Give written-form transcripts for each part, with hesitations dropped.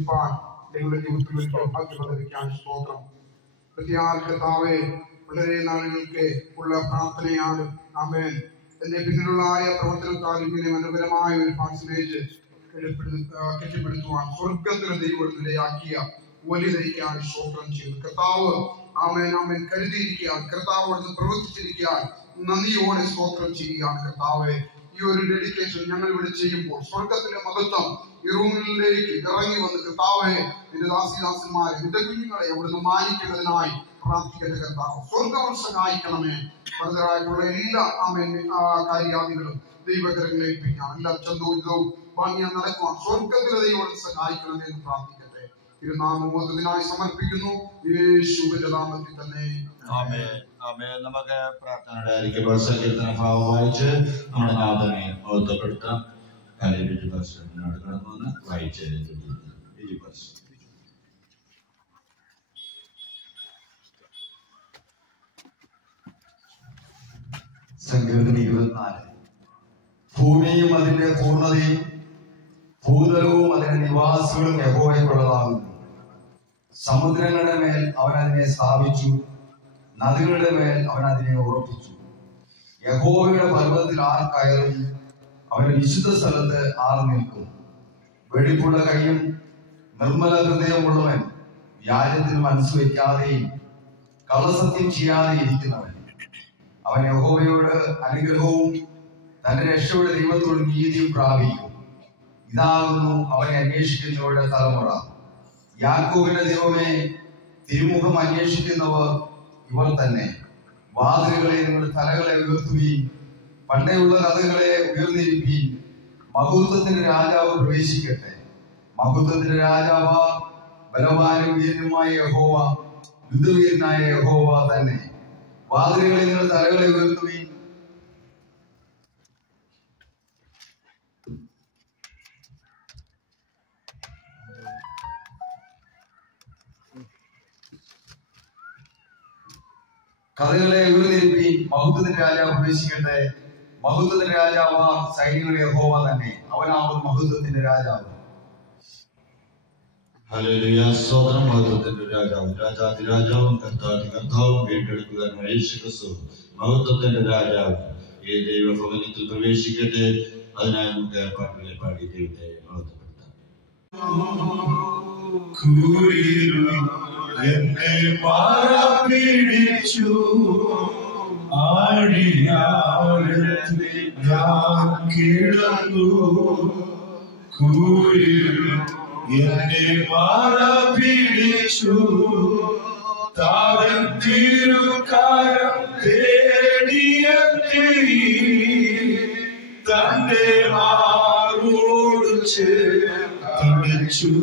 പ്രവർത്തിപ്പാൻ നിങ്ങളുടെ ജീവിതത്തിൽ ഭാഗ്യപദവിക്കാൻ സ്തോത്രം. കർത്താവേ, വളരെ നാളുകൾക്ക് ഉള്ള പ്രാർത്ഥനയാലും ആമേൻ എന്റെ പിന്നിലുള്ള പ്രവർത്തനത്താൽ ഇങ്ങനെ മനോഹരമായ ഒരു പാർസനേജ് കെട്ടിപ്പടുത്തുവാൻ സ്വർഗത്തിലെ ദൈവം നിലയാക്കിയ വലിയതയ്ക്കാൻ സ്തോത്രം ചെയ്തു. കർത്താവ് ആമേൻ ആമേൻ കരുതിയിരിക്കാൻ, കർത്താവോട് പ്രവർത്തിച്ചിരിക്കാൻ നന്ദിയോടെ സ്തോത്രം ചെയ്യുകയാണ്. കർത്താവെ, ഈ ഒരു ഡെഡിക്കേഷൻ ഞങ്ങൾ ഇവിടെ ചെയ്യുമ്പോൾ സ്വർഗത്തിലെ മഹത്വം ഈ റൂമിലേക്ക് ഇറങ്ങി വന്ന് കർത്താവെ നിന്റെ ദാസിദാസന്മാരെ നിന്റെ കുഞ്ഞുങ്ങളെ അവിടുന്ന് മാനിക്കുന്നതിനായി പ്രാർത്ഥിക്കുന്ന കർത്താവ് സ്വർഗം സഹായിക്കണമേ. ഫർദറായിട്ടുള്ള എല്ലാ കാര്യാദികളും ദൈവകരങ്ങളെ ഏൽപ്പിക്കാം. എല്ലാ ചന്തോചിതവും ഭംഗിയും നടക്കുവാൻ സ്വർഗത്തിലെ ദൈവം സഹായിക്കണമേ എന്ന് പ്രാർത്ഥിക്കട്ടെ. തിരുനാമത്തിനായി സമർപ്പിക്കുന്നു യേശുവിന്റെ നാമത്തിൽ തന്നെ. നമുക്ക് പ്രാർത്ഥനയുടെ ആയിരിക്കുമ്പോൾ സങ്കീർത്തന ഭാവം വായിച്ച് നമ്മുടെ നാഥനെ മഹത്വപ്പെടുത്താം. കടന്നു വന്ന് വായിച്ച് സങ്കീർത്തനം 24. ഭൂമിയും അതിന്റെ പൂർണ്ണതയും ഭൂതലവും അതിന്റെ നിവാസികളും യഹോവയ്ക്കുള്ളതാകുന്നു. സമുദ്രങ്ങളുടെ മേൽ അവൻ അതിനെ സ്ഥാപിച്ചു, നദികളുടെ മേൽ അവൻ അതിനെ ഉറപ്പിച്ചു. യഹോവയുടെ പർവ്വതത്തിൽ ആർ കയറും? അവന്റെ വിശുദ്ധ സ്ഥലത്ത് ആർ നിൽക്കും? വെടിപ്പുള്ള കൈയും നിർമ്മല ഹൃദയമുള്ളവൻ, വ്യാജത്തിൽ മനസ്സ് വയ്ക്കാതെയും കള്ളസത്യം ചെയ്യാതെ ഇരിക്കുന്നവൻ. അവൻ യഹോവയോട് അനുഗ്രഹവും തന്റെ രക്ഷയുടെ ദൈവത്തോട് നീതിയും പ്രാപിക്കും. ഇതാകുന്നു അവനെ അന്വേഷിക്കുന്നവരുടെ തലമുറ. യാക്കോബിന്റെ ദൈവമേ, തിരുമുഖം അന്വേഷിക്കുന്നവർ ഇവർ തന്നെ. വാതിലുകളെ നിങ്ങളുടെ തലകളെ ഉയർത്തുകയും പണ്ടേയുള്ള കഥകളെ ഉയർന്നിരിക്കുകയും മഹത്വത്തിന്റെ രാജാവ് പ്രവേശിക്കട്ടെ. മഹത്വത്തിന്റെ രാജാവ് ബലവാനും വീരനുമായ യഹോവ, യുദ്ധവീരനായ യഹോവ തന്നെ. വാതിലുകളെ നിങ്ങളുടെ തലകളെ ഉയർത്തുകയും കഥകളെ ഉയർന്നിരിപ്പീൻ. മഹത്വത്തിന്റെ രാജാവ് പ്രവേശിക്കട്ടെ. മഹത്വത്തിന്റെ രാജാവ് സൈന്യങ്ങളുടെ യഹോവ തന്നെ. അവനാകും മഹത്വത്തിന്റെ രാജാവ്. സ്വതന്ത്രം മഹത്വത്തിന്റെ രാജാവും രാജാതിരാജാവും കർത്താവും വീണ്ടെടുക്കുക യേശു ക്രിസ്തു മഹത്വത്തിന്റെ രാജാവ് ഈ ദൈവഭവനത്തിൽ പ്രവേശിക്കട്ടെ. അതിനായി നമുക്ക് പാട്ടുകളെ പാടി ദൈവത്തെ മഹത്വപ്പെടുത്താം. എന്നെ പിടിച്ചു ആഴിയാഴത്തിൽ ഞാൻ കിടന്നു. കൂരിലും എന്നെ പിടിച്ചു താഴം തിരുക്കാരം തേടിയെത്തി തന്റെ മാറോട് ചേർത്തടിച്ചു.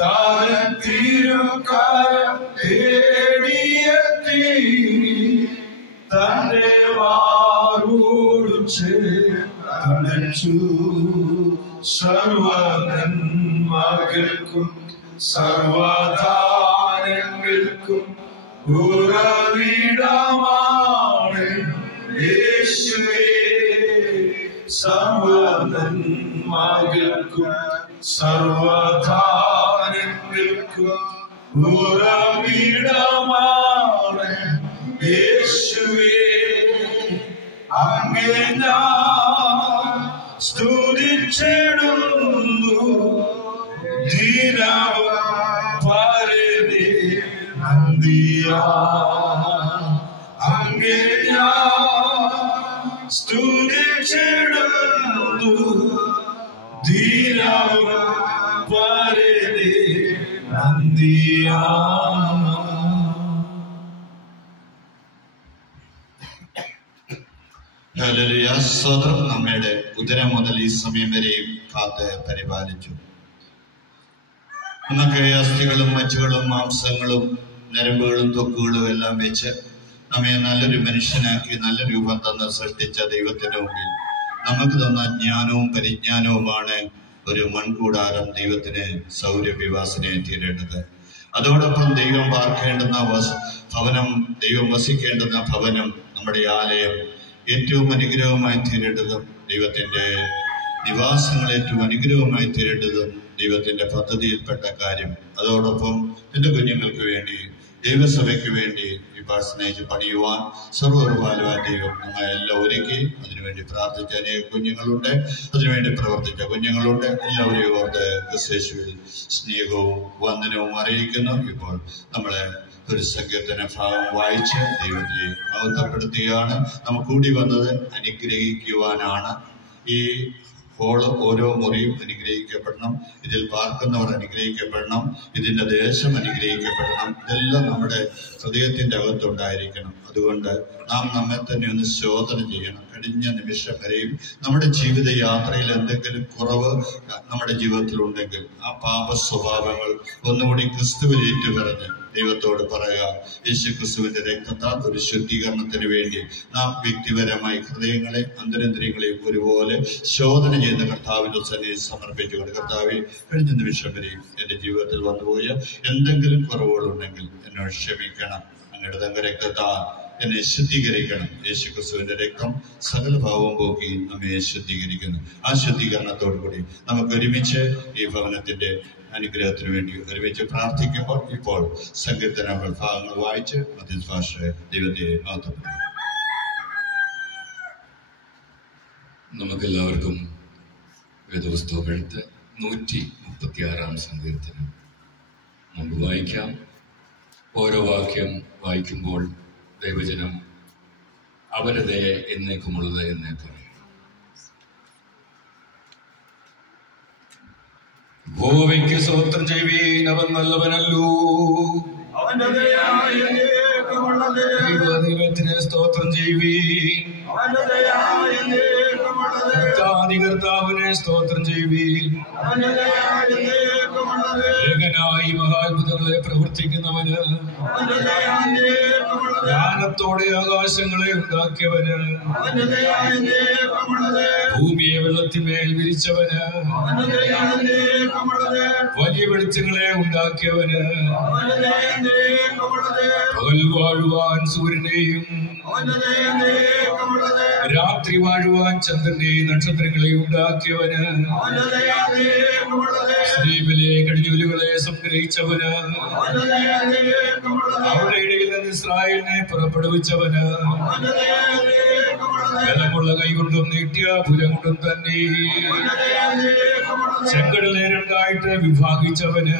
താഴം തിരുക്കാരം തേടിയെത്തി തന്റെ മാറോട് ചേർത്തടിച്ചു. സർവനന്മകൾക്കും സർവദാനങ്ങൾക്കും ഉറവിടമാണ് യേശുവേ. സർവനന്മകൾക്കും സർവദാനങ്ങൾക്കും ഉറവിടമാണ് യേശുവേ. അങ്ങേ ഞാൻ സ്തുതിച്ചിടുന്നു ദിനവും പരതി നന്ദിയാ. അങ്ങേ ഞാൻ സ്തുതിച്ചിടുന്നു ദിനവും പരതി നന്ദിയാ. സ്വതന്ത്രം നമ്മയുടെ ഉദരം മുതൽ ഈ സമയം വരെയും കാത്ത് പരിപാലിച്ചു. നമുക്ക് അസ്ഥികളും മജ്ജകളും മാംസങ്ങളും ഞരമ്പുകളും ത്വക്കുകളും എല്ലാം വെച്ച് നമ്മെ നല്ലൊരു മനുഷ്യനാക്കി നല്ല രൂപം തന്ന് സൃഷ്ടിച്ച ദൈവത്തിന്റെ മുമ്പിൽ നമുക്ക് തന്ന ജ്ഞാനവും പരിജ്ഞാനവുമാണ് ഒരു മൺകൂടാരം ദൈവത്തിന് സൗരഭ്യവാസനെ തീരേണ്ടത്. അതോടൊപ്പം ദൈവം പാർക്കേണ്ടുന്ന ഭവനം, ദൈവം വസിക്കേണ്ടുന്ന ഭവനം, നമ്മുടെ ആലയം ഏറ്റവും അനുഗ്രഹമായി തീരേണ്ടതും ദൈവത്തിന്റെ നിവാസങ്ങൾ ഏറ്റവും അനുഗ്രഹമായി തീരേണ്ടതും ദൈവത്തിന്റെ പദ്ധതിയിൽപ്പെട്ട കാര്യം. അതോടൊപ്പം എൻ്റെ കുഞ്ഞുങ്ങൾക്ക് വേണ്ടി, ദൈവസഭയ്ക്ക് വേണ്ടി ഈ പാഴ്സനേജ് പണിയുവാൻ സർവ്വകൃപാലുവായ ദൈവം നമ്മെ എല്ലാം ഒരുക്കി. അതിനുവേണ്ടി പ്രാർത്ഥിച്ച അനേക കുഞ്ഞുങ്ങളുണ്ട്, അതിനുവേണ്ടി പ്രവർത്തിച്ച കുഞ്ഞുങ്ങളുണ്ട്. എല്ലാവരെയും ഓർത്ത് ക്രിസ്തുയേശുവിൽ സ്നേഹവും വന്ദനവും അറിയിക്കുന്നു. ഇപ്പോൾ നമ്മളെ ഒരു സങ്കീർത്തന ഭാഗം വായിച്ച് ദൈവത്തെ മഹത്വപ്പെടുത്തുകയാണ്. നമുക്ക് കൂടി വന്നത് അനുഗ്രഹിക്കുവാനാണ്. ഈ ഹോള്, ഓരോ മുറിയും അനുഗ്രഹിക്കപ്പെടണം. ഇതിൽ പാർക്കുന്നവർ അനുഗ്രഹിക്കപ്പെടണം. ഇതിൻ്റെ ദേശം അനുഗ്രഹിക്കപ്പെടണം. ഇതെല്ലാം നമ്മുടെ ഹൃദയത്തിൻ്റെ അകത്തുണ്ടായിരിക്കണം. അതുകൊണ്ട് നാം നമ്മെ തന്നെ ഒന്ന് ശോധന ചെയ്യണം. കഴിഞ്ഞ നിമിഷം വരെയും നമ്മുടെ ജീവിത യാത്രയിൽ എന്തെങ്കിലും കുറവ് നമ്മുടെ ജീവിതത്തിൽ ഉണ്ടെങ്കിൽ ആ പാപ സ്വഭാവങ്ങൾ ഒന്നുകൂടി ക്രിസ്തുവിൽ ഏറ്റുപറഞ്ഞ് ദൈവത്തോട് പറയുക. യേശു ക്രിസ്തുവിന്റെ രക്തത്താൽ ഒരു ശുദ്ധീകരണത്തിന് വേണ്ടി നാം വ്യക്തിപരമായി ഹൃദയങ്ങളെ, അന്തരേന്ദ്രിയങ്ങളെയും ഒരുപോലെ ശോധന ചെയ്യുന്ന കർത്താവിന്റെ സന്നിധിയിൽ സമർപ്പിച്ചുകൊണ്ട്, കർത്താവെ, കഴിഞ്ഞ നിമിഷം വരെയും എൻ്റെ ജീവിതത്തിൽ വന്നുപോയ എന്തെങ്കിലും കുറവുകളുണ്ടെങ്കിൽ എന്നോട് ക്ഷമിക്കണം. അങ്ങയുടെ തങ്ക രക്തത്താൽ എന്നെ ശുദ്ധീകരിക്കണം. യേശു ക്രിസ്തുവിന്റെ രക്തം സകല ഭാവവും പോക്കി നമ്മെ ശുദ്ധീകരിക്കുന്നു. ആ ശുദ്ധീകരണത്തോടുകൂടി നമുക്ക് ഒരുമിച്ച് ഈ ഭവനത്തിന്റെ അനുഗ്രഹത്തിന് വേണ്ടി ഒരുമിച്ച് പ്രാർത്ഥിക്കുമ്പോൾ ഇപ്പോൾ സങ്കീർത്തനങ്ങൾ ഭാഗങ്ങൾ വായിച്ച് മധ്യഭാഷ ദൈവത്തെ മഹത്വപ്പെടുത്തും. നമുക്കെല്ലാവർക്കും വേദപുസ്തകം എടുത്ത് 136 സങ്കീർത്തനം നമുക്ക് വായിക്കാം. ഓരോ വാക്യം വായിക്കുമ്പോൾ ദൈവജനം അവരതേ എന്നേക്കുമുള്ളത് എന്നേ പറയും. യഹോവയ്ക്ക് സ്തോത്രം ചെയ്യുവീൻ, അവൻ നല്ലവനല്ലോ. ദൈവത്തിന് സ്തോത്രം ചെയ്യുവീൻ, കർത്താവിനെ സ്തോത്രം ചെയ്യുവീൻ. ഏകനായി മഹാത്ഭുതങ്ങളെ പ്രവർത്തിക്കുന്നവന്, ജ്ഞാനത്തോടെ ആകാശങ്ങളെ ഉണ്ടാക്കിയവന്, ഭൂമിയെ വെള്ളത്തിന്മേൽ വിരിച്ചവന്, വലിയ വെളിച്ചങ്ങളെ ഉണ്ടാക്കിയവന്, പകൽ വാഴുവാൻ സൂര്യനെയും രാത്രി വാഴുവാൻ ചന്ദ്രനെയും നക്ഷത്രങ്ങളെയും ഉണ്ടാക്കിയവന്, സ്ത്രീമിലെ കടിഞ്ഞൂലുകളെ സംഗ്രഹിച്ചവന്, അവരുടെ ഇടയിൽ നിന്ന് ഇസ്രായേലിനെ പുറപ്പെടുവിച്ചവന്, ബലമുള്ള കൈകൊണ്ടും നീട്ടിയ ഭുജം കൊണ്ടും തന്നെ ചെങ്കടലിനെ രണ്ടായിട്ട് വിഭാഗിച്ചവന്,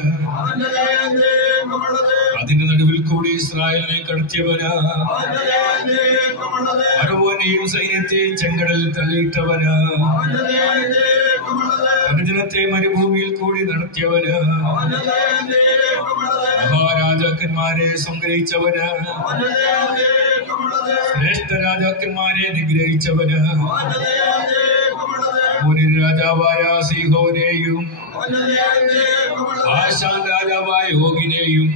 അതിന്റെ നടുവിൽ കൂടി ഇസ്രായേലിനെ കടത്തിയവന്, ഫറവോനെയും സൈന്യത്തെയും ചെങ്കടലിൽ തള്ളിയിട്ടവന്, ജനത്തെ മരുഭൂമിയിൽ കൂടി നടത്തിയവന്, മഹാരാജാക്കന്മാരെ സംഗ്രഹിച്ചവന്, ശ്രേഷ്ഠ രാജാക്കന്മാരെ നിഗ്രഹിച്ചവന്, രാജാവായ സീഹോനെയും ആശാൻ രാജാവായ ഓഗിനെയും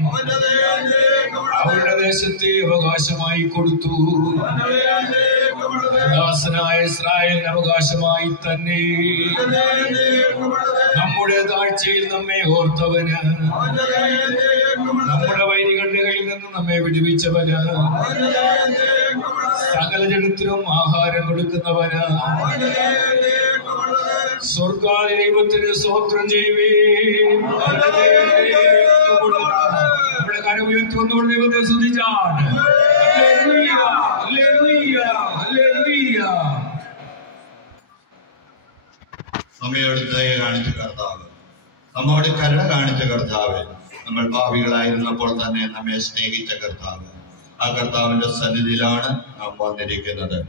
അവരുടെ ദേശത്തെ അവകാശമായി കൊടുത്തു. ദാസനായ ഇസ്രായേലിന് അവകാശമായി തന്നെ നമ്മുടെ താഴ്ചയിൽ നമ്മെ ഓർത്തവന്, നമ്മുടെ വൈരികളുടെ കയ്യിൽ നിന്ന് നമ്മെ വിടുവിച്ചവന്, സകല ജനത്തിനും ആഹാരം കൊടുക്കുന്നവന്, സ്വർഗ്ഗാദി ദൈവത്തിന് സ്തോത്രം ചെയ്യുവീൻ. നമ്മുടെ കരം ഉയർത്തുകൊണ്ട് ദൈവത്തെ സ്തുതിച്ചാണ്. നമ്മയോട് ദയ കാണിച്ച കർത്താവ്, നമ്മോട് കരുണ കാണിച്ച കർത്താവ്, നമ്മൾ പാപികളായിരുന്നപ്പോൾ തന്നെ നമ്മെ സ്നേഹിച്ച കർത്താവ്, ആ കർത്താവിന്റെ സന്നിധിയിലാണ് നാം വന്നിരിക്കുന്നത്.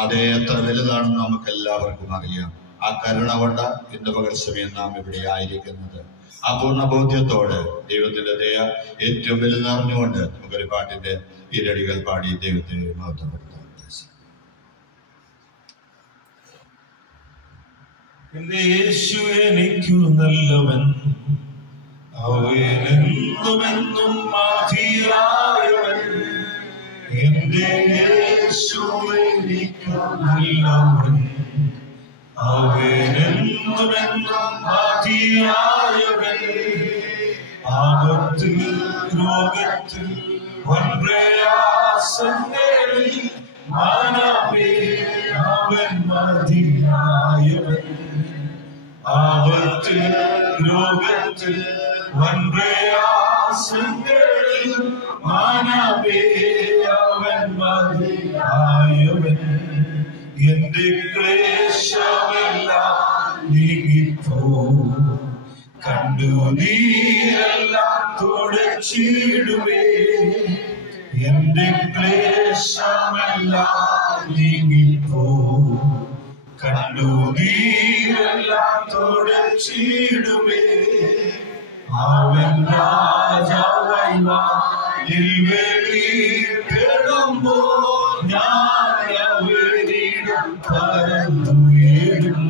അതേ എത്ര വലുതാണെന്ന് നമുക്ക് എല്ലാവർക്കും അറിയാം. ആ കരുണ കൊണ്ട് ഇന്ന് പകൽ സമയം നാം ഇവിടെ ആയിരിക്കുന്നത്. ആ പൂർണ്ണ ബോധ്യത്തോട് ദൈവത്തിന്റെ ദയ ഏറ്റവും വലുതറിഞ്ഞുകൊണ്ട് നമുക്കൊരു പാട്ടിന്റെ ഈരടികൾ പാടി ദൈവത്തെ മഹത്വപ്പെടുത്താം. എന്റെ യേശു എനിക്കു നല്ലവൻ, അവനെന്നുമെന്നും മതിയായവൻ. എന്റെ യേശു എനിക്കു നല്ലവൻ, അവനെന്നുമെന്നും മതിയായവൻ. ആപത്തിൽ രോഗത്തിൽ വൻപ്രയാസങ്ങളിൽ മനമേ അവൻ മതിയായവൻ. ആപത്തിൽ ലോകത്തിൽ വൻപ്രയാസങ്ങളിൽ മാനവേ അവൻ മതിയായവൻ. എന്റെ ക്ലേശമെല്ലാം നീങ്ങിപ്പോ, കണ്ണുനീരെല്ലാം തുടച്ചിടുവേ. എന്റെ ക്ലേശമെല്ലാം നീങ്ങിപ്പോ, കണ്ണുനീരെല്ലാം തുടച്ചിടുവേ. അവൻ രാജാവായി വാനിൽ വെളിപ്പെടുമ്പോൾ ഞാൻ അവനിടം പറന്നുയരും.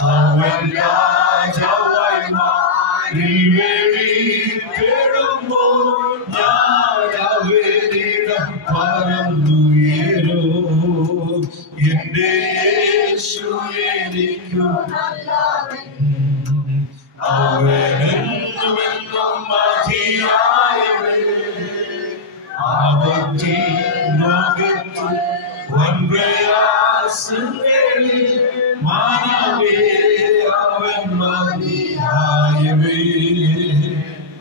അവൻ രാജാവായി വാനിൽ വെളിപ്പെടുമ്പോൾ ഞാൻ അവനിടം പറന്നുയരും. എന്റെ യേശു എനിക്കു നല്ലവൻ, അവനെന്നുമെന്നും മതിയായവൻ. ആപത്തിൽ ലോകത്തിൽ വൻപ്രയാസങ്ങളിൽ മാനവേ അവൻ മതിയായവൻ.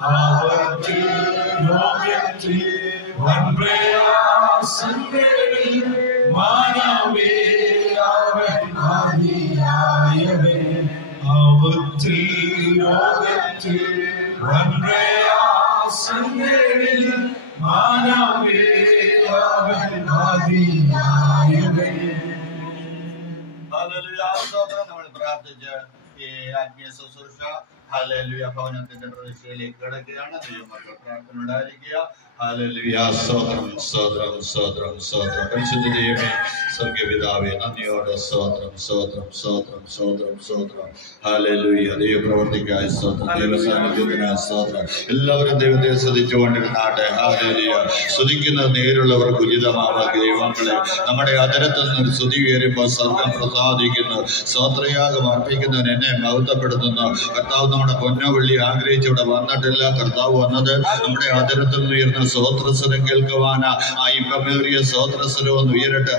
ആപത്തിൽ ലോകത്തിൽ വൻപ്രയാസങ്ങളിൽ മാനവേ അവൻ മതിയായവൻ. ആപത്തിൽ ലോകത്തിൽ വൻപ്രയാസങ്ങളിൽ മാനവേ അവൻ മതിയായവൻ. നമ്മൾ പ്രാർത്ഥിച്ച് ഈ ആത്മീയ ശുശ്രൂഷ ഹല്ലേലൂയ ഭവനത്തിന്റെ പ്രവേശനയിലേക്ക് കിടക്കുകയാണ്. ദൈവമക്കൾ പ്രാർത്ഥന ഉണ്ടായിരിക്കുക. ഹല്ലേലൂയ. സ്തോത്രം സ്തോത്രം സ്തോത്രം സ്തോത്രം. പരിശുദ്ധ ദൈവമേ, സ്വർഗ്ഗപിതാവേ, നന്ദിയോടെ സ്തോത്രം സ്തോത്രം സ്തോത്രം സ്തോത്രം സ്തോത്രം. ഹല്ലേലൂയ. ദൈവപ്രവർത്തിക്കായി സ്തോത്രം, ദൈവസാന്നിധ്യത്തിനായി സ്തോത്രം. എല്ലാവരും ദൈവത്തെ സ്തുതിച്ചുകൊണ്ടിരുന്നാട്ടെ. ഹല്ലേലൂയ. സ്തുതിക്കുന്നത് നേരുള്ളവർക്ക് ഉചിതമാണ്. ദൈവമക്കളെ, നമ്മുടെ അതരത്തിൽ നിന്ന് സ്തുതി ഉയരുമ്പോൾ സ്വർഗം പ്രസാദിക്കുന്നു. സ്തോത്രയാഗം അർപ്പിക്കുന്നവൻ എന്നെ മഹത്വപ്പെടുത്തുന്നു. കർത്താവ് നമ്മുടെ പൊന്നവള്ളി ആഗ്രഹിച്ചിവിടെ വന്നിട്ടില്ല. കർത്താവ് വന്നത് നമ്മുടെ ആദരത്തിൽ നിന്ന് ഉയർന്ന സ്തോത്രസ്വരം കേൾക്കുവാന. ആ ഇമ്പമേറിയ സ്തോത്രസ്വരം ഒന്ന് ഉയരട്ടെ.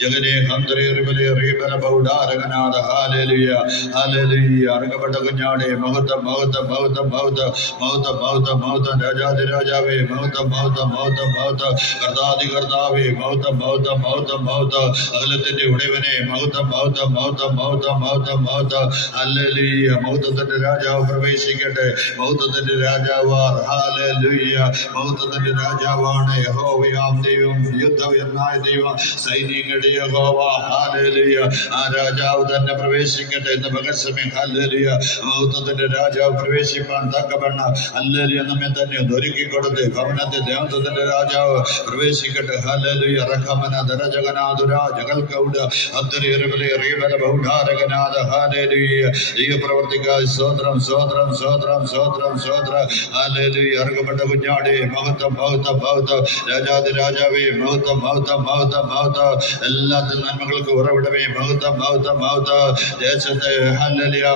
ജഗനേ ഹന്തരേറിബലബൗഡാരകനാഥ. Hallelujah hallelujah. അറങ്ങപ്പെട്ട കുഞ്ഞാടെ മഹത്വം മഹത്വം മഹത്വം മഹത്വം മഹത്വം മഹത്വം മഹത്വം. രാജാതിരാജാവേ മഹത്വം മഹത്വം മഹത്വം മഹത്വം. കർത്താതി കർത്താവേ മഹത്വം മഹത്വം മഹത്വം മഹത്വം. അകലത്തിന്റെ ഉടയവനെ മഹത്വം മഹത്വം മഹത്വം മഹത്വം മഹത്വം മഹത്വം. ഹല്ലേലൂയ. മഹത്വത്തിന്റെ രാജാവ് പ്രവേശിക്കട്ടെ. മഹത്വത്തിന്റെ രാജാവാർ. ഹല്ലേലൂയ. മഹത്വത്തിന്റെ രാജാവാണ് യഹോവയാം ദൈവം, യുദ്ധവീരനായ ദൈവം, സൈന്യങ്ങളുടെ യഹോവ. ഹല്ലേലൂയ. ആ രാജാവ് തന്നെ പ്രവേശിക്കട്ടെ ഇന്ന് പകൽസമയം. ഹല്ലേലൂയ. മഹത്വത്തിന്റെ രാജാവ് പ്രവേശിപ്പാൻ തക്കവണ്ണം ഹല്ലേലൂയ നമ്മെ തന്നെ ഒന്ന് ഒരുക്കി കൊടുത്ത് ഭവനത്തിൽ ദേവത്വത്തിന്റെ രാജാവ് പ്രവേശിക്കട്ടെ. ഹല്ലേലൂയ. റഹമന ദരജഗനാഥുര ജഗൽകൗഡ അബ്ദുലിറബല ബൗഢാരകനാഥ. ഹല്ലേലൂയ. ദൈവപ്രവർത്തിക്കായി സ്തോത്രം സ്തോത്രം സ്തോത്രം സ്തോത്രം സ്തോത്രം. ഹല്ലേലൂയ. അർഹപ്പെട്ട കുഞ്ഞാടേ മഹത്വം മഹത്വം മഹത്വം. രാജാതി രാജാവേ മഹത്വം മഹത്വം മഹത്വം മഹത്വം. എല്ലാത്തിനും നന്മകൾക്ക് ഉറവിടമേ മഹത്വം മഹത്വം മഹത്വം. ദേശത്തെ ഹല്ലേലൂയ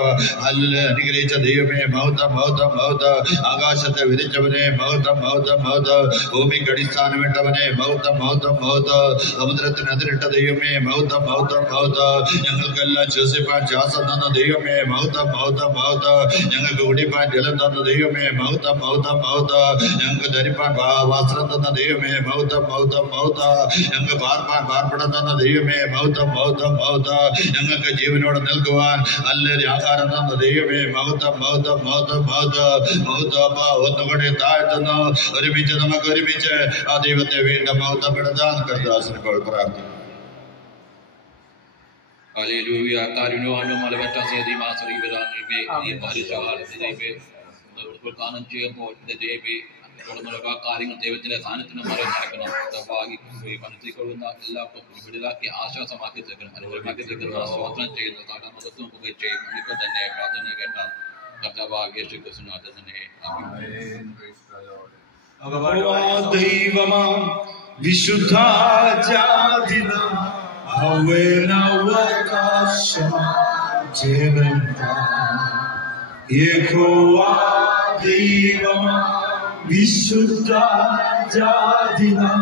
ഹല്ലേലൂയ അനുഗ്രഹിച്ച ദൈവമേ മഹത്വം മഹത്വം മഹത്വം. ആകാശത്തെ വിധിച്ചവനെ മഹത്വം മഹത്വം മഹത്വം. ഭൂമിക്ക് അടിസ്ഥാനമിട്ടവനെ മഹത്വം മഹത്വം മഹത്വം. സമുദ്രത്തിന് അതിരിട്ട ദൈവമേ മഹത്വം മഹത്വം മഹത്വം. ഞങ്ങൾക്കെല്ലാം ശ്വസിപ്പാൻ ശ്വാസം തന്ന ദൈവമേ മഹത്വം മഹത്വം മഹത്വം. ഞങ്ങൾക്ക് കുടിപ്പാൻ ജലം തന്ന ദൈവമേ മഹത്വം മഹത്വം മഹത്വം. ഞങ്ങൾക്ക് ധരിപ്പാൻ വസ്ത്രം തന്ന ദൈവമേ മഹത്വം മഹത്വം മഹത്വം. ഞങ്ങൾക്ക് പാർപ്പാൻ പാർപ്പിടം തന്ന ദൈവമേ മഹത്വം മഹത്വം മഹത്വം. ഞങ്ങൾക്ക് ജീവനോട് നിൽക്കുവാൻ അല്ലെങ്കിൽ ആഹാരം തന്ന ദൈവമേ മഹത്വം മഹത്വം മഹത്വം മഹത്വം മഹത്വം. ഒന്നുകൂടി താഴ്ത്തുന്നു. ഒരുമിച്ച് നമുക്ക് ഒരുമിച്ച് ആ ദൈവത്തെ വീണ്ടും മഹത്വപ്പെടുത്താൻ കർത്താവിനോട് പ്രാർത്ഥിക്കും. Hallelujah. Karunyano malabata sa di masari vedani me ni parishagal ni me ulkanan ചെയ്യുമ്പോൾ ദൈവമേ നമ്മളെ കാര്യങ്ങൾ ദൈവത്തിന്റെ സ്ഥാനത്തിന് മാറി നടക്കണം. ഭാഗി മനസ്സിക്കൊള്ളുന്ന എല്ലാവർക്കും വിടുതലാക്കി ആശ്വാസമാക്കി തീർക്കണം. അനുകൂലമാക്കി തീർക്കുന്ന സ്തോത്രം ചെയ്യുന്നു. മതത്വം പുകഴ്ചയും നമുക്ക് തന്നെ പ്രാർത്ഥന കേട്ട കർത്താവാകിയ ശ്രീകൃഷ്ണനാഥ തന്നെ ദൈവമാം വിശുദ്ധ ജാതിനാം അവനവകാശം യഹോവ ദൈവമാം വിശുദ്ധ ജാതിനാം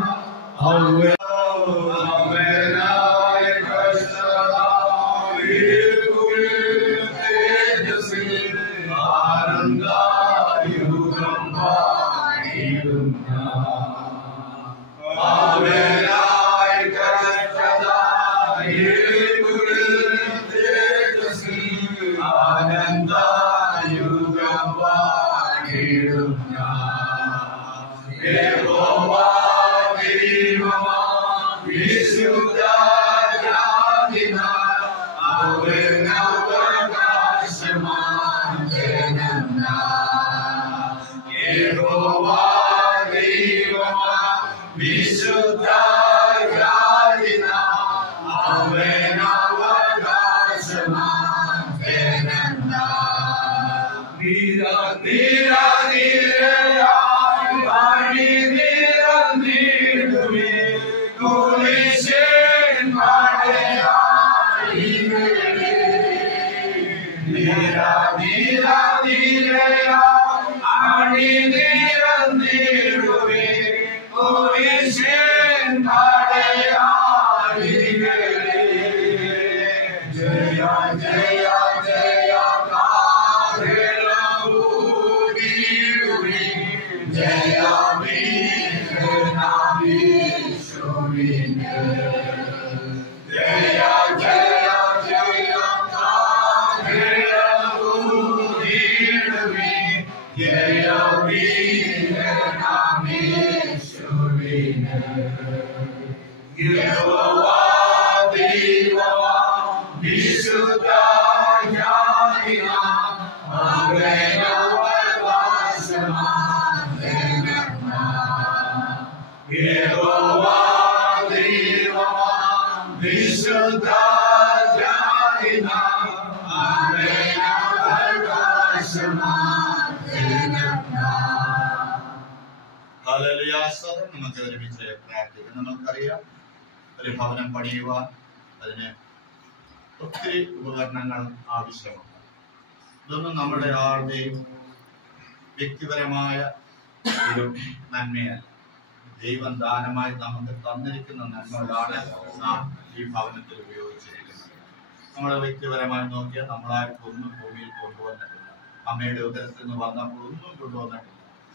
അവനായ കർത്താവേ നമുക്ക് ഒരുമിച്ച് പ്രാർത്ഥിക്കാം. നമുക്കറിയാം, ഒരു ഭവനം പണിയുവാൻ അതിന് ഒത്തിരി ഉപകരണങ്ങൾ ആവശ്യമുണ്ട്. ഇതൊന്നും നമ്മുടെ ആരുടെയും വ്യക്തിപരമായ ഒരു നന്മയല്ല. ദൈവം ദാനമായി നമുക്ക് തന്നിരിക്കുന്ന നന്മകളാണ് നാം ഈ ഭവനത്തിൽ ഉപയോഗിച്ചിരിക്കുന്നത്. നമ്മളെ വ്യക്തിപരമായി നോക്കിയാൽ നമ്മളാർക്കും ഒന്നും ഭൂമിയിൽ കൊണ്ടുവന്നിട്ടില്ല. അമ്മയുടെ ഉദരത്തിൽ നിന്ന് വന്നപ്പോൾ ഒന്നും കൊണ്ടുവന്നിട്ടില്ല.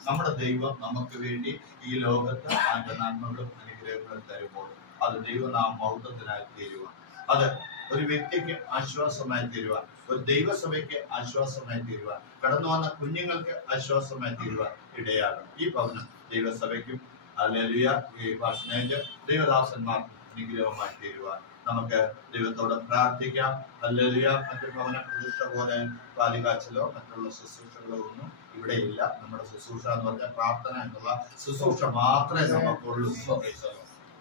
നമ്മുടെ ദൈവം നമുക്ക് വേണ്ടി ഈ ലോകത്ത് അതിന്റെ നന്മകളും അനുഗ്രഹങ്ങളും തരുമ്പോൾ അത് ദൈവനാമ മഹത്വത്തിനായി തീരുവാൻ, അത് ഒരു വ്യക്തിക്ക് ആശ്വാസമായി തീരുവാൻ, ഒരു ദൈവസഭയ്ക്ക് ആശ്വാസമായി തീരുവാൻ, കടന്നു വന്ന കുഞ്ഞുങ്ങൾക്ക് ആശ്വാസമായി തീരുവാൻ ഇടയാകും. ഈ ഭവനം ദൈവസഭയ്ക്കും ഹല്ലേലൂയ ഈ ഭാഷണേജ് ദൈവദാസന്മാർ അനുഗ്രഹമായി തീരുവാൻ നമുക്ക് ദൈവത്തോട് പ്രാർത്ഥിക്കാം. ഹല്ലേലൂയ. മറ്റു ഭവന പ്രതിഷ്ഠ പോലെ പാലികാച്ചലോ മറ്റുള്ള ശുശ്രൂഷകളോ ഒന്നും ഇവിടെ ഇല്ല. നമ്മുടെ ശുശ്രൂഷ എന്ന് പറഞ്ഞാൽ പ്രാർത്ഥന എന്നുള്ള ശുശ്രൂഷ മാത്രമേ നമുക്കുള്ളൂ.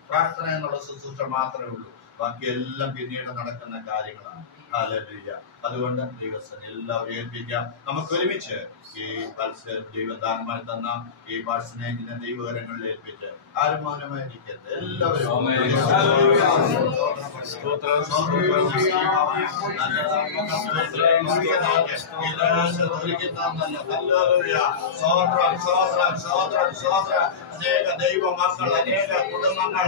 പ്രാർത്ഥന എന്നുള്ള ശുശ്രൂഷ മാത്രമേ ഉള്ളൂ. ബാക്കിയെല്ലാം പിന്നീട് നടക്കുന്ന കാര്യങ്ങളാണ്. ഹല്ലേലൂയ. അതുകൊണ്ട് ദൈവസ്ഥനെ എല്ലാവരും ഏൽപ്പിക്കാം. നമുക്ക് ഒരുമിച്ച് ഈ ദൈവദാനമായി തന്ന ഈ പാഴ്സനേജിനെ ദൈവകരങ്ങളിൽ ഏൽപ്പിച്ച് ആരും മൗനമായിരിക്കരുത്. എല്ലാവരും അനേക ദൈവ മക്കൾ, അനേക കുടുംബങ്ങൾ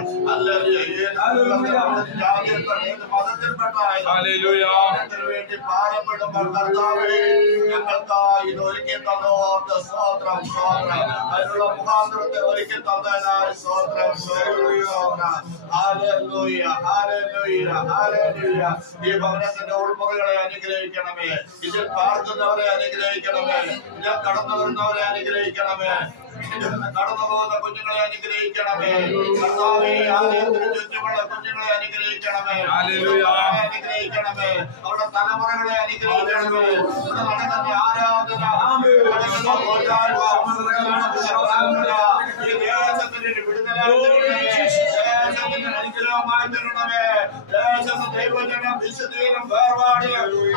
മതത്തിൽപ്പെട്ടായാലും വേണ്ടി പാടപ്പെടുമ്പോൾ കർത്താവേ ഞങ്ങൾക്കായി ഇത് ഒരുക്കി തന്നോർത്ത് സ്തോത്രം സ്തോത്രം. അതിനുള്ള മുഖാന്തരത്തെ ഒരുക്കി തന്നതിനായി സ്തോത്രം സ്തോത്രം. Hallelujah hallelujah hallelujah. ഈ ഭവനത്തിന്റെ ഉൾമുറികളെ അനുഗ്രഹിക്കണമേ. ഇതിൽ പാർക്കുന്നവരെ അനുഗ്രഹിക്കണമേ. ഇതിൽ കടന്നു വരുന്നവരെ അനുഗ്രഹിക്കണമേ. കടന്നു പോകുന്ന കുഞ്ഞുങ്ങളെ അനുഗ്രഹിക്കണമേ. കർത്താവേ ആലയത്തിന് ചുറ്റുമുള്ള കുഞ്ഞുങ്ങളെ അനുഗ്രഹിക്കണമേ. അനുഗ്രഹിക്കണമേ. അവരുടെ തലമുറകളെ അനുഗ്രഹിക്കണമേ. ഇവിടെ നടക്കുന്ന ആരാധന ഈ ദേശത്തിന് വിടുതലായി അനുഗ്രഹമായി തരണമേ. ദേശത്ത് ദൈവജനം വിശുദ്ധീനം വേർപാട്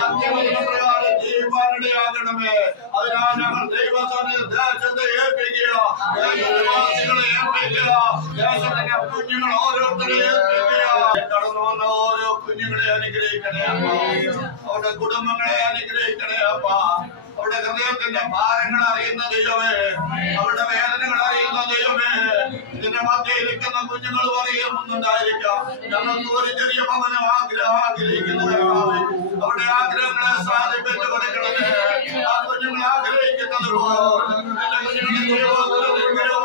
അന്ത്യവചനപ്രകാരം ജീവിക്കാനിടയാകണമേ. അതിനാൽ ഞങ്ങൾ ദൈവസനെ ദേശത്തെ ഏൽപ്പിക്കുക, ദേശവാസികളെ ഏൽപ്പിക്കുക, ദേശത്തിന്റെ കുഞ്ഞുങ്ങൾ ഓരോരുത്തരെ ഏൽപ്പിക്കുക. കടന്നു വന്ന ഓരോ കുഞ്ഞുങ്ങളെ അനുഗ്രഹിക്കണേ അപ്പ. അവരുടെ കുടുംബങ്ങളെ അനുഗ്രഹിക്കണേ അപ്പ. അവരുടെ ഹൃദയത്തിന്റെ ഭാരങ്ങൾ അറിയുന്ന ദൈവമേ, അവരുടെ വേദനകൾ അറിയുന്ന ദൈവമേ, ഇതിന്റെ മധ്യയിൽ ഇരിക്കുന്ന കുഞ്ഞുങ്ങൾ പറയുന്നുണ്ടായിരിക്കാം ഞങ്ങൾക്ക് ഒരു ചെറിയ ഭവനം ആഗ്രഹിക്കുന്നവരാണ്. അവരുടെ ആഗ്രഹങ്ങളെ സാധിപ്പിച്ചു കൊടുക്കണമേ. ആ കുഞ്ഞുങ്ങൾ ആഗ്രഹിക്കുന്നത്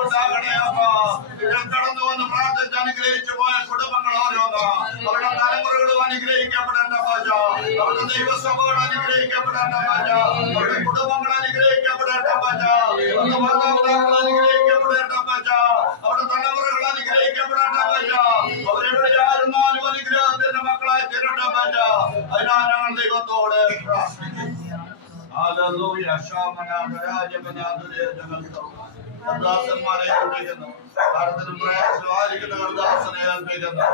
ഉണ്ടാകണേ അപ്പ. കടന്നു വന്ന് പ്രാർത്ഥിച്ച് അനുഗ്രഹിച്ചു പോയ കുടുംബങ്ങൾ ഓരോന്ന് അവരുടെ തലമുറകളും അനുഗ്രഹിക്കപ്പെടേണ്ട പാച, അവരുടെ ദൈവസഭകൾ അനുഗ്രഹിക്കപ്പെടേണ്ട പാച, അവരുടെ കുടുംബങ്ങൾ അനുഗ്രഹിക്കപ്പെടേണ്ട പാച, അവരുടെ മാതാപിതാക്കൾ അനുഗ്രഹിക്കപ്പെടേണ്ട പാച, അവരുടെ തലമുറകൾ അനുഗ്രഹിക്കപ്പെടേണ്ട പാച, അവരെവിടെയായിരുന്നാലും അനുഗ്രഹത്തിന്റെ മക്കളായി തീരേണ്ട പാച. അതിനാൽ ഞങ്ങൾ ദൈവത്തോട് പ്രാർത്ഥിക്കുന്നു. കർദാസന്മാരെ ഏൽപ്പിക്കുന്നു. ഭാരതത്തിൽ പ്രയാസമായിരിക്കുന്ന കർദാസനെ ഏൽപ്പിക്കുന്നു.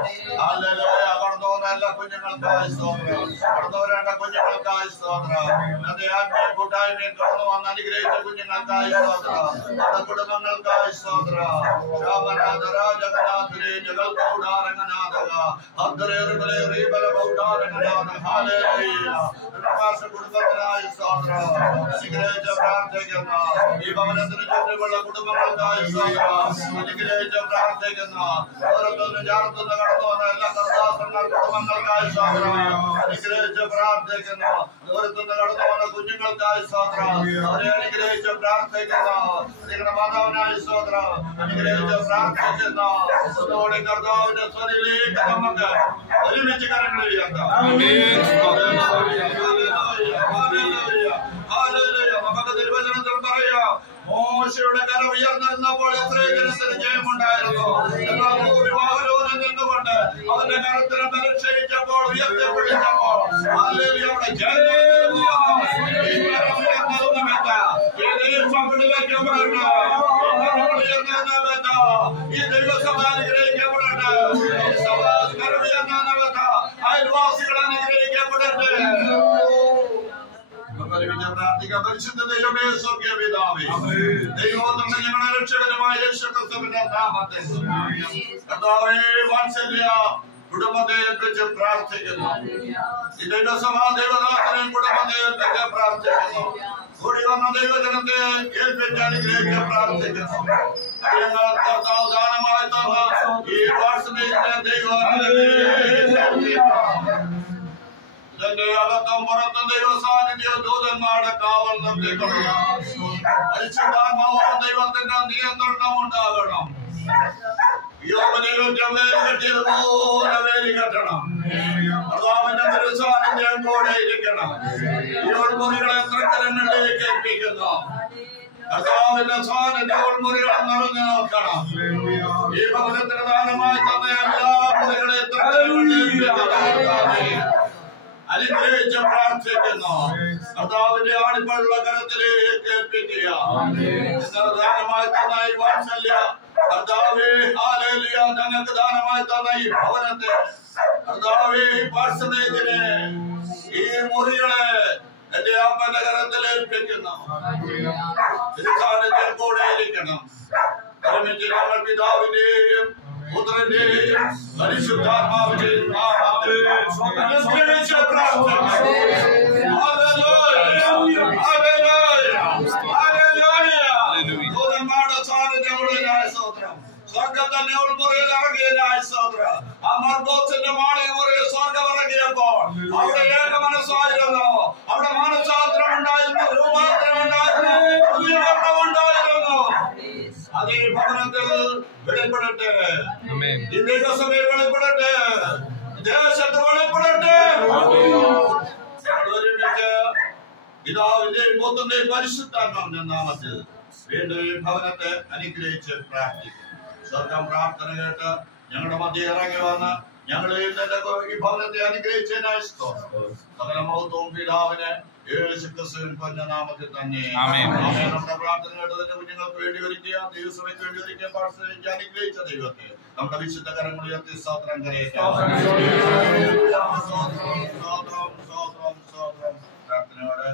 കടന്നുപോകുന്ന എല്ലാ കുഞ്ഞുങ്ങൾക്കായി സ്തോത്രം. കടന്നുവരേണ്ട കുഞ്ഞുങ്ങൾക്കായി സ്തോത്രം. എന്റെ ആത്മീയ കൂട്ടായ്മയിൽ കടന്നു വന്ന് അനുഗ്രഹിച്ച കുഞ്ഞുങ്ങൾക്കായി സ്തോത്രം. നമ്മുടെ കുടുംബങ്ങൾക്കായി സ്തോത്രം. ജഗന്നാഥരെ ജഗൽപൗടാരംഗനാഥക അദ്രേറുകളെ റീബലപൗടാരംഗനാഥ ഹാലേലൂയ. കുടുംബത്തിനായി സ്തോത്രം. അനുഗ്രഹിച്ച പ്രാർത്ഥിക്കുന്നു. ഈ ഭവനത്തിന് ചുറ്റുമുള്ള കുടുംബങ്ങൾക്കായി സ്തോത്രം. അനുഗ്രഹിച്ച പ്രാർത്ഥിക്കുന്നു. ഓരോരുത്തരും ചേർത്തുനിന്ന് കടന്നു വന്ന എല്ലാ കർദാസന്മാർ കുടുംബങ്ങൾക്കായി സ്തോത്രം. അനുഗ്രഹിച്ച് പ്രാർത്ഥിക്കുന്നു. ഓരോരുത്തരും കടന്നു വന്ന കുഞ്ഞുങ്ങൾക്കായി സ്തോത്രം. അവരെ അനുഗ്രഹിച്ച് പ്രാർത്ഥിക്കുന്നു. നിങ്ങളുടെ മാതാവിനായി സ്തോത്രം. അനുഗ്രഹിച്ച് പ്രാർത്ഥിക്കുന്നു. ഒന്നുകൂടി കർത്താവിന്റെ സ്വരിലേക്ക് നമുക്ക് ഒരുമിച്ച് കരങ്ങൾ ഉയർത്താം. നമുക്ക് തിരുവചനത്തിൽ പറയാം, മോശയുടെ കരം ഉയർന്നിരുന്നപ്പോൾ എത്രയും ജനത്തിന് ജയമുണ്ടായിരുന്നു. വിവാഹലോചന നിന്നുകൊണ്ട് അവന്റെ കരത്തിന് ബലക്ഷയിച്ചപ്പോൾ ഉയർത്തിപ്പിടിച്ചപ്പോൾ ഈ ദൈവസഭ അനുഗ്രഹിക്കപ്പെടട്ടെ. അയൽവാസികൾ അനുഗ്രഹിക്കപ്പെടട്ടെ. പരിശുദ്ധ ദൈവമേ, സ്വർഗീയ പിതാവേ, ദൈവത്തിന്റെ ഞങ്ങളുടെ രക്ഷകനുമായ യേശു ക്രിസ്തുവിന്റെ നാമത്തിൽ കർത്താവേ വാത്സല്യ കുടുംബത്തെ ഏൽപ്പിച്ച് പ്രാർത്ഥിക്കുന്നു. ഈ ദൈവസഭ ദൈവദാസനെയും കുടുംബത്തെ ഏൽപ്പിച്ച് പ്രാർത്ഥിക്കുന്നു. കൂടി വന്ന ദൈവജനത്തെ ഏൽപ്പിച്ച് അനുഗ്രഹിച്ച് പ്രാർത്ഥിക്കുന്നു. കർത്താവ് ദാനമായി തന്ന ഈ വാത്സല്യത്തിന്റെ ദൈവം ഇതിന്റെ അകത്തും പുറത്തും ദൈവ സാന്നിധ്യ ദൂതന്മാരുടെ കാവൽ നിർത്തിക്കൊള്ളുക. പരിശുദ്ധാത്മാവായ ദൈവത്തിന്റെ നിയന്ത്രണം ഉണ്ടാകണം. യോഗ്യതയിലൂടെ വേലി കെട്ടണം. കർത്താവിന്റെ തിരുസാന്നിധ്യം കൂടെ ഇരിക്കണം. ഈ ഉൾമുറികളെ തൃക്കരങ്ങളിലേക്ക് ഏൽപ്പിക്കുന്നു. കർത്താവിന്റെ സാന്നിധ്യം മുറികളെ നിറഞ്ഞു നോക്കണം. ഈ ഭവനത്തിന് ദാനമായി തന്ന എല്ലാ മുറികളെയും അനുഗ്രഹിച്ച് പ്രാർത്ഥിക്കുന്നു. കർത്താവിന്റെ ആണിപ്പുള്ള കരത്തിലേക്ക് ഏൽപ്പിക്കുക. ദാനമായി തന്ന ഈ വാത്സല്യ കർത്താവേ ഹാലേലൂയ, ഞങ്ങൾക്ക് ദാനമായി തന്ന ഈ ഭവനത്തെ കർത്താവേ പാർശ്വനേജിനെ ഈ മുറികളെ എന്റെ അപ്പന്റെ കരത്തിൽ ഏൽപ്പിക്കുന്നു. തിരുസാന്നിധ്യം കൂടെ ഇരിക്കണം. ഒരുമിച്ച് ഞങ്ങൾ പിതാവിന്റെയും പുത്രന്റെയും പരിശുദ്ധാത്മാവിന്റെയും നാമത്തിൽ ദൂതന്മാരുടെ സാന്നിധ്യമുള്ളതിനായ സ്തോത്രം. സ്വർഗത്തന്നെ ഉൾമുറിയിൽ ഇറങ്ങിയതിനായ സ്തോത്രം. ആ മർബോസിന്റെ മാളിക മുറിയിൽ സ്വർഗം ഇറങ്ങിയപ്പോൾ അവിടെ ഏക മനസ്സായിരുന്നു. അവിടെ മനസ്സാത്രം ഉണ്ടായിരുന്നു, രൂപാന്തരം ഉണ്ടായിരുന്നു, ഉയർണം ഉണ്ടായിരുന്നു. അത് ഈ ഭവനത്തിൽ വെളിപ്പെടട്ടെ. ഈ ദൈവസഭയിൽ വെളിപ്പെടട്ടെ. ദേശത്ത് വെളിപ്പെടട്ടെ. ഒരുമിച്ച് പിതാവിന്റെയും പുത്രന്റെയും പരിശുദ്ധാത്മാവിന്റെ നാമത്തിൽ വീണ്ടും ഈ ഭവനത്തെ അനുഗ്രഹിച്ച് പ്രാർത്ഥിക്കും. സ്വർഗം പ്രാർത്ഥന കേട്ട് ഞങ്ങളുടെ മധ്യ ഇറങ്ങി വന്ന് ഞങ്ങളെ ഈ ഭവനത്തെ അനുഗ്രഹിച്ചതിനായി സകല മഹത്വവും പിതാവിനെ യേശുക്രിസ്തുവിൻ നാമത്തിൽ തന്നെ. നമ്മുടെ പ്രാർത്ഥന കേട്ടതിന്റെ കുഞ്ഞുങ്ങൾക്ക് വേണ്ടി ഒരുക്കിയ ദൈവസഭയ്ക്ക് വേണ്ടി ഒരുക്കിയ പാഠശാലയ്ക്ക് അനുഗ്രഹിച്ച ദൈവത്തെ നമ്മുടെ വിശുദ്ധ കരങ്ങൾ ഉയർത്തി സ്തോത്രം കരയറ്റാം. പ്രാർത്ഥനയോടെ